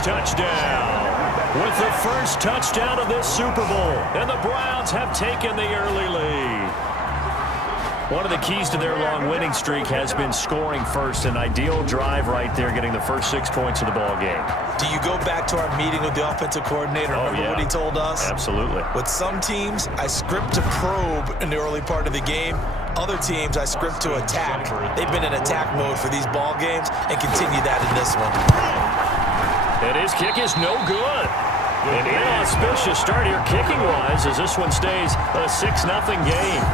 first touchdown. With the first touchdown of this Super Bowl, and the Browns have taken the early lead. One of the keys to their long winning streak has been scoring first. An ideal drive right there, getting the first 6 points of the ball game. Do you go back to our meeting with the offensive coordinator? Remember what he told us? Absolutely. With some teams, I script to probe in the early part of the game. Other teams, I script to attack. They've been in attack mode for these ball games and continue that in this one. And his kick is no good. An inauspicious start here kicking-wise as this one stays a 6-0 game.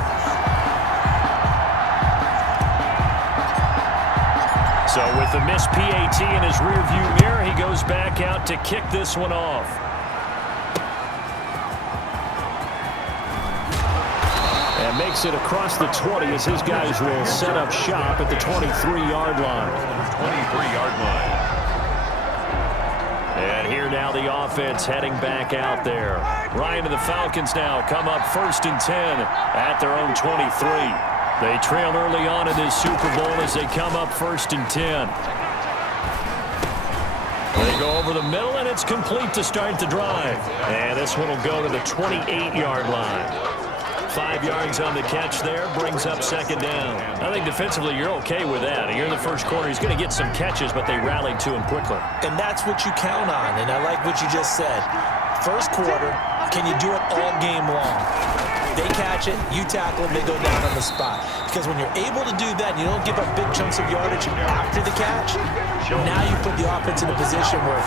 So with the missed PAT in his rearview mirror, he goes back out to kick this one off. And makes it across the 20 as his guys will set up shop at the 23-yard line. 23-yard line. And here now the offense heading back out there. Ryan and the Falcons now come up 1st and 10 at their own 23. They trail early on in this Super Bowl as they come up 1st and 10. They go over the middle, and it's complete to start the drive. And this one will go to the 28-yard line. 5 yards on the catch there, brings up 2nd down. I think defensively you're okay with that. You're in the first quarter. He's going to get some catches, but they rallied to him quickly. And that's what you count on, and I like what you just said. First quarter, can you do it all game long? They catch it, you tackle them, they go down on the spot. Because when you're able to do that, you don't give up big chunks of yardage after the catch, now you put the offense in a position where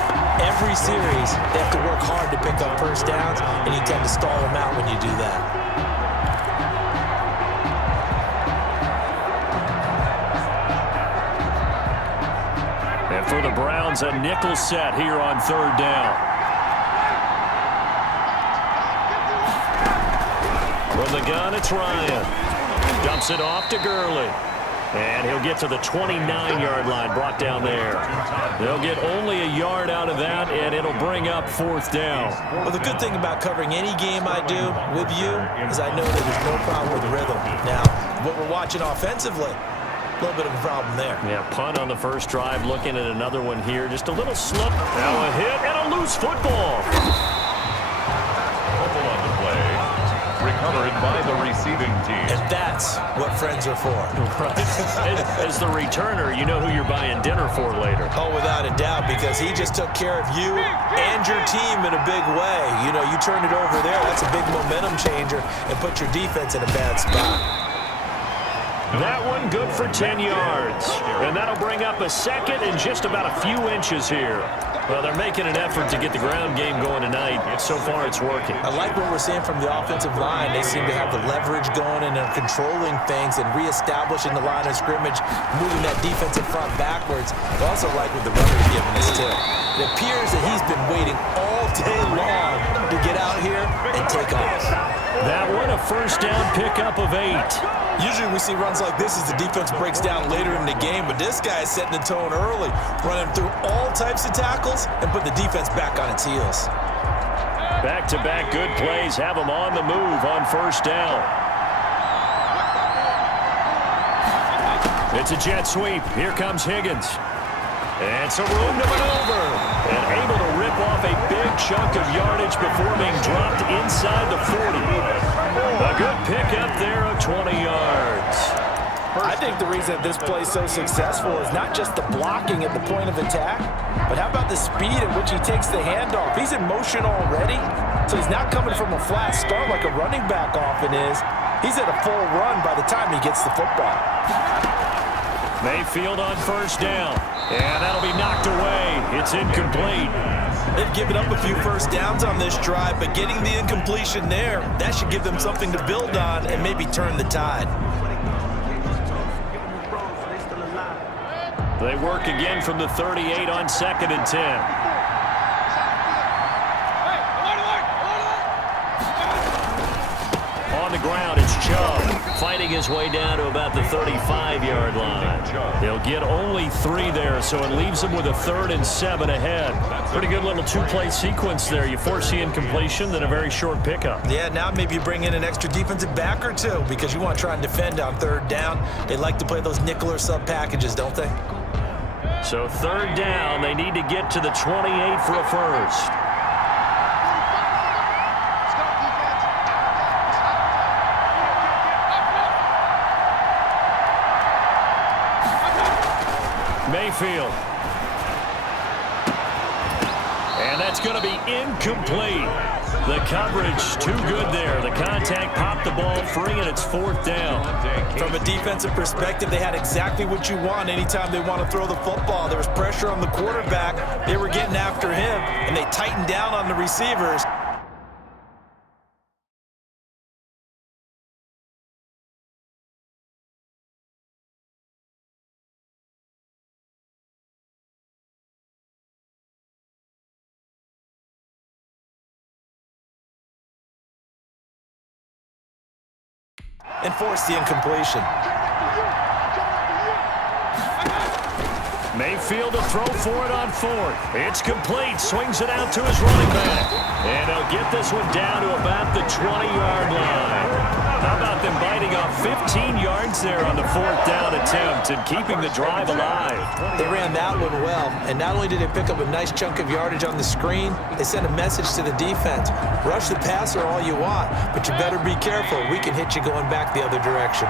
every series they have to work hard to pick up first downs, and you tend to stall them out when you do that. And for the Browns, a nickel set here on 3rd down. From the gun, it's Ryan. Dumps it off to Gurley. And he'll get to the 29-yard line, brought down there. They'll get only a yard out of that, and it'll bring up 4th down. Well, the good thing about covering any game I do with you is I know that there's no problem with rhythm. Now, what we're watching offensively, a little bit of a problem there. Yeah, punt on the first drive, looking at another one here. Just a little slip. Now a hit and a loose football. Fumble on the play. Recovered by the receiving team. And that's what friends are for. Right. As the returner, you know who you're buying dinner for later. Oh, without a doubt, because he just took care of you and your team in a big way. You know, you turned it over there. That's a big momentum changer and put your defense in a bad spot. That one good for 10 yards. And that'll bring up a second and just about a few inches here. Well, they're making an effort to get the ground game going tonight. So far, it's working. I like what we're seeing from the offensive line. They seem to have the leverage going and they're controlling things and reestablishing the line of scrimmage, moving that defensive front backwards. I also like what the runner's giving us, too. It appears that he's been waiting all day long to get out here and take off. That one, a first down pickup of 8. Usually we see runs like this as the defense breaks down later in the game, but this guy is setting the tone early, running through all types of tackles and put the defense back on its heels. Back-to-back good plays have them on the move on first down. It's a jet sweep. Here comes Higgins. And some room to maneuver. And able to rip off a big chunk of yardage before being dropped inside the 40. A good pickup there of 20 yards. I think the reason that this play is so successful is not just the blocking at the point of attack, but how about the speed at which he takes the handoff? He's in motion already, so he's not coming from a flat start like a running back often is. He's at a full run by the time he gets the football. Mayfield on first down. And that'll be knocked away. It's incomplete. They've given up a few first downs on this drive, but getting the incompletion there, that should give them something to build on and maybe turn the tide. They work again from the 38 on 2nd and 10. On the ground, it's Chubb fighting his way down to about the 35-yard line. They'll get only 3 there, so it leaves them with a 3rd and 7 ahead. Pretty good little 2-play sequence there. You force the incompletion, then a very short pickup. Yeah, now maybe you bring in an extra defensive back or two because you want to try and defend on 3rd down. They like to play those nickel or sub packages, don't they? So third down, they need to get to the 28 for a first. Mayfield. And that's going to be incomplete. The coverage too good there. The contact popped the ball free, and it's fourth down. From a defensive perspective, they had exactly what you want anytime they want to throw the football. There was pressure on the quarterback. They were getting after him, and they tightened down on the receivers. And force the incompletion. Mayfield to throw for it on fourth. It's complete. Swings it out to his running back. And they'll get this one down to about the 20-yard line. How about them biting off 15 yards there on the fourth down attempt and keeping the drive alive? They ran that one well, and not only did they pick up a nice chunk of yardage on the screen, they sent a message to the defense. Rush the passer all you want, but you better be careful. We can hit you going back the other direction.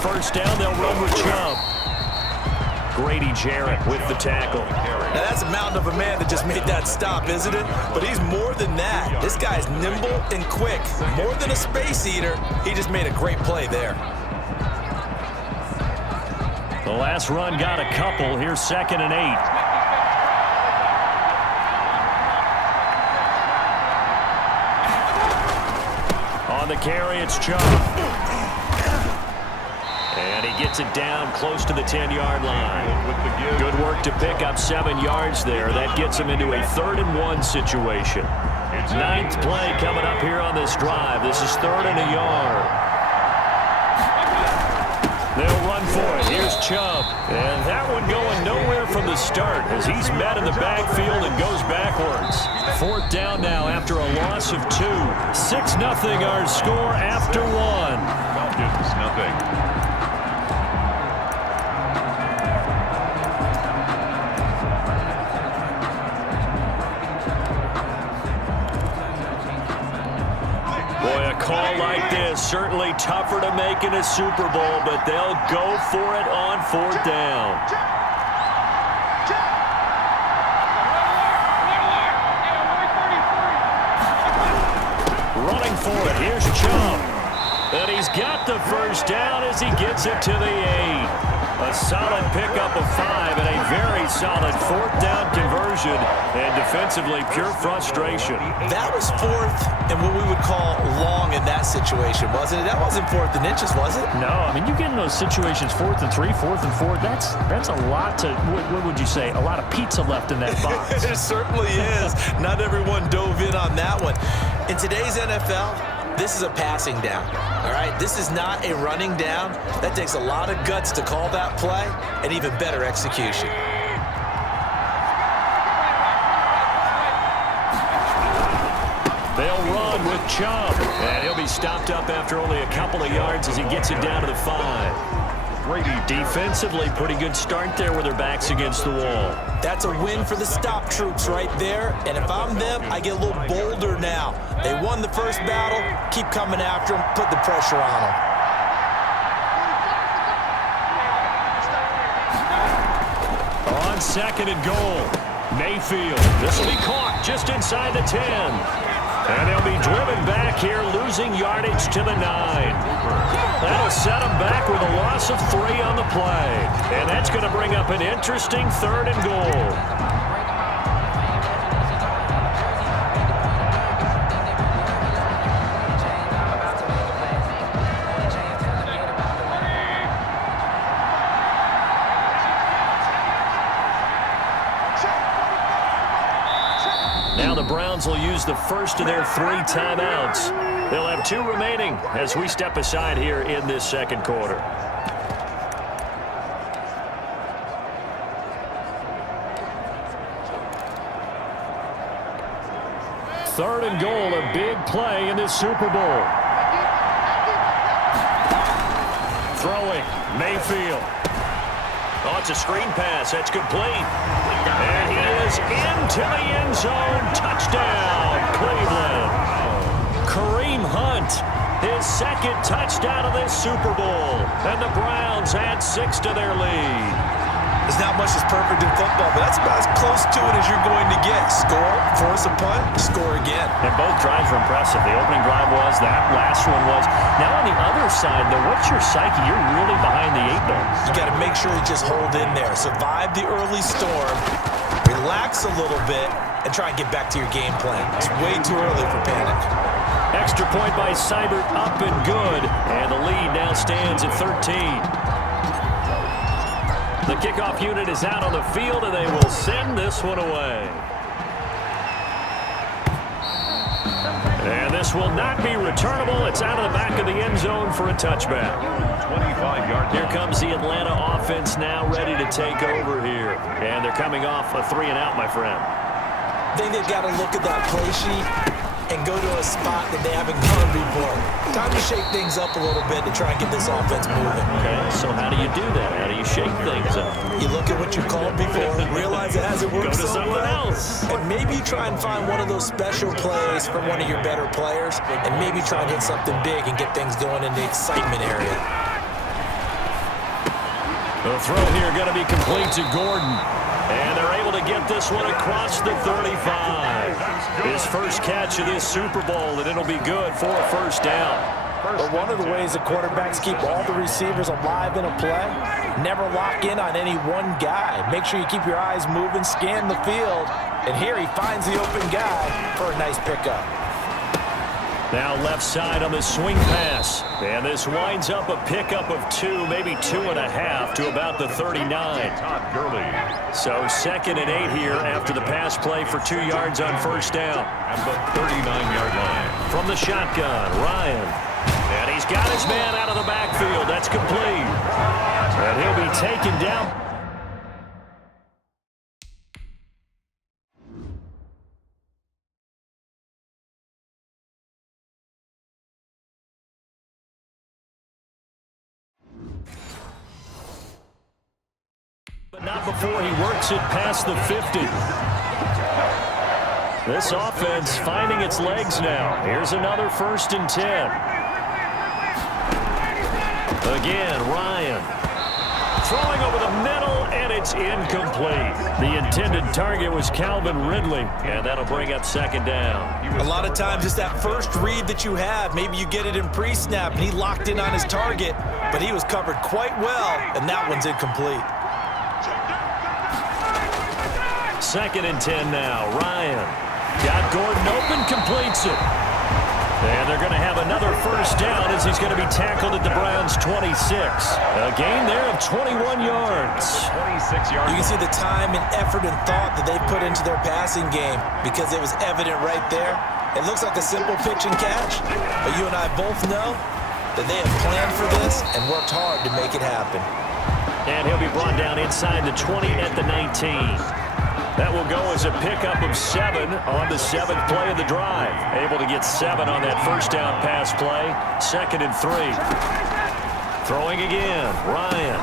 First down, they'll run with Chubb. Grady Jarrett with the tackle. Now that's a mountain of a man that just made that stop, isn't it? But he's more than that. This guy's nimble and quick. More than a space eater, he just made a great play there. The last run got a couple. Here's 2nd and 8. On the carry, it's Chubb. And he gets it down close to the 10-yard line. Good work to pick up 7 yards there. That gets him into a 3rd and 1 situation. 9th play coming up here on this drive. This is 3rd and a yard. They'll run for it. Here's Chubb. And that one going nowhere from the start as he's met in the backfield and goes backwards. 4th down now after a loss of 2. 6-0 our score after 1. Falcons, nothing. Call like this, certainly tougher to make in a Super Bowl, but they'll go for it on 4th down. Running for it, here's Chubb. And he's got the first down as he gets it to the 8. A solid pickup of 5 and a very solid 4th down conversion, and defensively pure frustration. That was 4th and what we would call long in that situation, wasn't it? That wasn't 4th and inches, was it? No, I mean, you get in those situations 4th and 3, 4th and 4. That's a lot to, what would you say, a lot of pizza left in that box. It certainly is. Not everyone dove in on that one. In today's NFL, this is a passing down, all right? This is not a running down. That takes a lot of guts to call that play and even better execution. They'll run with Chubb, and he'll be stopped up after only a couple of yards as he gets it down to the 5. Defensively, pretty good start there with their backs against the wall. That's a win for the stop troops right there, and if I'm them, I get a little bolder now. They won the first battle, keep coming after them, put the pressure on them. On 2nd and goal, Mayfield. This will be caught just inside the 10. And they'll be driven back here, losing yardage to the 9. That'll set them back with a loss of 3 on the play. And that's going to bring up an interesting 3rd and goal. Now the Browns will use the first of their 3 timeouts. They'll have 2 remaining as we step aside here in this second quarter. 3rd and goal, a big play in this Super Bowl. Throwing, Mayfield. Oh, it's a screen pass. That's complete. And he is into the end zone. Touchdown, Cleveland. Kareem Hunt, his 2nd touchdown of this Super Bowl. And the Browns add 6 to their lead. There's not much that's perfect in football, but that's about as close to it as you're going to get. Score, force a punt, score again. And both drives were impressive. The opening drive was, that last one was. Now on the other side, though, what's your psyche? You're really behind the 8 ball. You got to make sure you just hold in there. Survive the early storm, relax a little bit, and try and get back to your game plan. It's way too early for panic. Extra point by Seibert, up and good. And the lead now stands at 13. The kickoff unit is out on the field, and they will send this one away. And this will not be returnable. It's out of the back of the end zone for a touchback. 25-yard. Here comes the Atlanta offense now ready to take over here. And they're coming off a 3-and-out, my friend. I think they've got to look at that play sheet and go to a spot that they haven't gone before. Time to shake things up a little bit to try and get this offense moving. Okay, so how do you do that? How do you shake things up? You look at what you called before, realize it hasn't worked so well, and maybe you try and find one of those special plays from one of your better players, and maybe try and hit something big and get things going in the excitement area. The throw here going to be complete to Gordon. And they're able to get this one across the 35. His first catch of this Super Bowl, and it'll be good for a 1st down. But one of the ways that quarterbacks keep all the receivers alive in a play, never lock in on any one guy. Make sure you keep your eyes moving, scan the field, and here he finds the open guy for a nice pickup. Now left side on the swing pass. And this winds up a pickup of 2, maybe 2.5 to about the 39. So 2nd and 8 here after the pass play for 2 yards on 1st down. At the 39-yard line. From the shotgun, Ryan. And he's got his man out of the backfield. That's complete. And he'll be taken down. But not before he works it past the 50. This offense finding its legs now. Here's another 1st and 10. Again, Ryan. Throwing over the middle, and it's incomplete. The intended target was Calvin Ridley, and that'll bring up 2nd down. A lot of times it's that first read that you have. Maybe you get it in pre-snap, and he locked in on his target, but he was covered quite well, and that one's incomplete. 2nd and 10 now. Ryan got Gordon open, completes it. And they're going to have another 1st down as he's going to be tackled at the Browns' 26. A gain there of 21 yards. 26 yards. You can see the time and effort and thought that they put into their passing game because it was evident right there. It looks like a simple pitch and catch, but you and I both know that they have planned for this and worked hard to make it happen. And he'll be brought down inside the 20 at the 19. That will go as a pickup of 7 on the 7th play of the drive. Able to get 7 on that 1st down pass play. 2nd and 3. Throwing again, Ryan.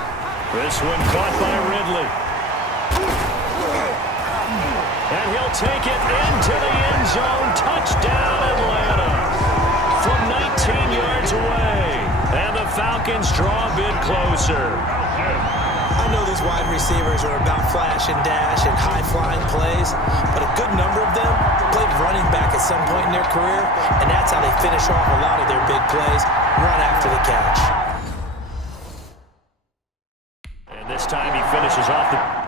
This one caught by Ridley. And he'll take it into the end zone. Touchdown, Atlanta. From 19 yards away. And the Falcons draw a bit closer. I know these wide receivers are about flash and dash and high-flying plays, but a good number of them played running back at some point in their career, and that's how they finish off a lot of their big plays, run after the catch. And this time he finishes off the...